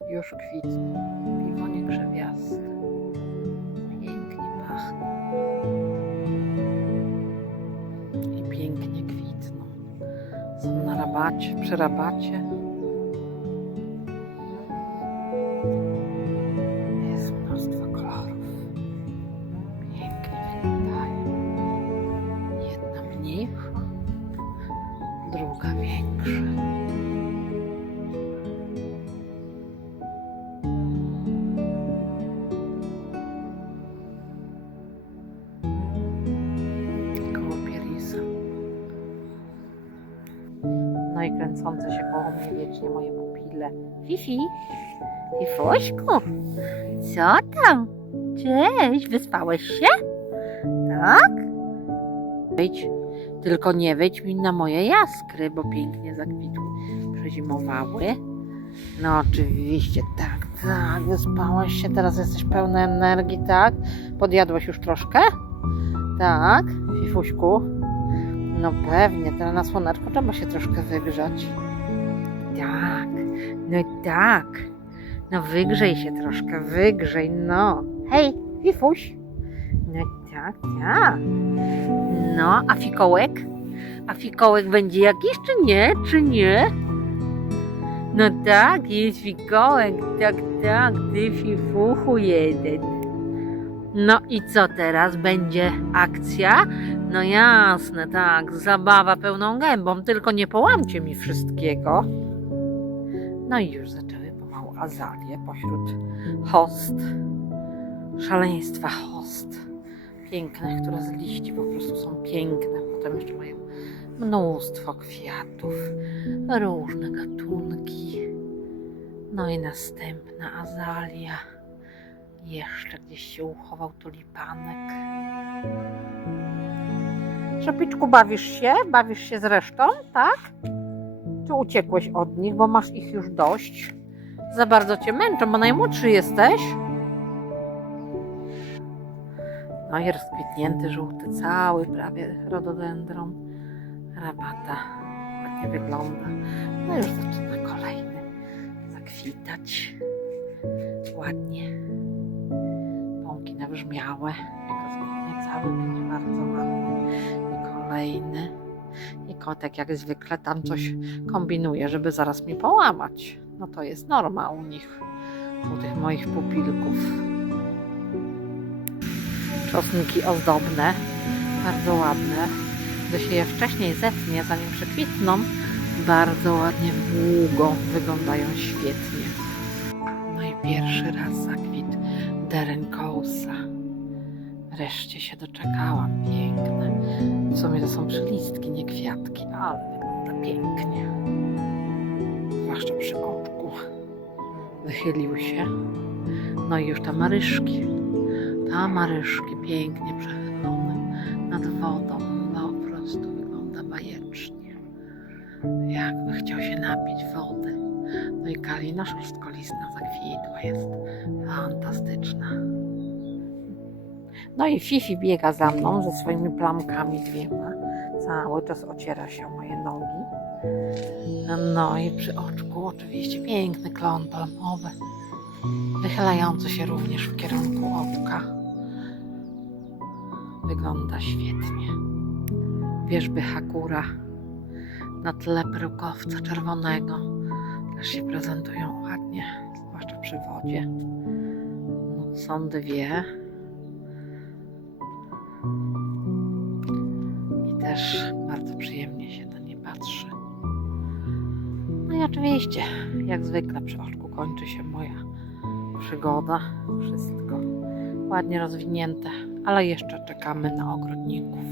Już kwitną. Piwonie grzebiaste. Pięknie pachną. I pięknie kwitną. Są na rabacie, przy rabacie. Jest mnóstwo kolorów. Pięknie wyglądają. Jedna mniejsza, druga większa. No i kręcące się koło mnie wiecznie moje pupile. Fifi, Fifuśku, co tam? Cześć, wyspałeś się? Tak? Wejdź, tylko nie wejdź mi na moje jaskry, bo pięknie zakwitły, przezimowały. No oczywiście, tak, tak, wyspałaś się, teraz jesteś pełna energii, tak? Podjadłaś już troszkę? Tak, Fifuśku? No pewnie, teraz na słoneczko trzeba się troszkę wygrzać. Tak, no tak. No wygrzej się troszkę, wygrzej, no. Hej, Fifuś. No tak, tak. No, a fikołek? A fikołek będzie jakiś, czy nie, czy nie? No tak, jest fikołek, tak, tak, ty fifuchu jeden. No i co teraz? Będzie akcja? No jasne, tak, zabawa pełną gębą, tylko nie połamcie mi wszystkiego. No i już zaczęły pomału azalie pośród host, szaleństwa host. Piękne, które z liści po prostu są piękne. Potem jeszcze mają mnóstwo kwiatów, różne gatunki. No i następna azalia. Jeszcze gdzieś się uchował tulipanek. Szopiczku, bawisz się? Bawisz się z resztą, tak? Czy uciekłeś od nich, bo masz ich już dość? Za bardzo cię męczą, bo najmłodszy jesteś. No i rozkwitnięty, żółty, cały prawie rododendron. Rabata ładnie wygląda. No już zaczyna kolejny zakwitać. Ładnie. Jak rozkwitnie cały, będzie bardzo ładny. I kolejny. I kotek jak zwykle tam coś kombinuje, żeby zaraz mi połamać. No to jest norma u nich, u tych moich pupilków. Czosnki ozdobne, bardzo ładne. Gdy się je wcześniej zetnie, zanim przekwitną, bardzo ładnie długo wyglądają świetnie. No i pierwszy raz zakwit derenkousa. Wreszcie się doczekałam. Piękne. W sumie to są przylistki, nie kwiatki, ale wygląda pięknie. Zwłaszcza przy oczku. Wychylił się. No i już te maryszki. Tamaryszki pięknie przechylone nad wodą. No, po prostu wygląda bajecznie. Jakby chciał się napić wody. No i kalina szóstkolistna zakwitła. Jest fantastyczna. No i Fifi biega za mną ze swoimi plamkami dwiema. Cały czas ociera się o moje nogi. No i przy oczku oczywiście piękny klon palmowy, wychylający się również w kierunku oczka. Wygląda świetnie. Wierzby Hakura na tle perukowca czerwonego też się prezentują ładnie, zwłaszcza przy wodzie. No, są dwie. I też bardzo przyjemnie się na nie patrzy. No i oczywiście, jak zwykle przy oczku kończy się moja przygoda. Wszystko ładnie rozwinięte, ale jeszcze czekamy na ogrodników.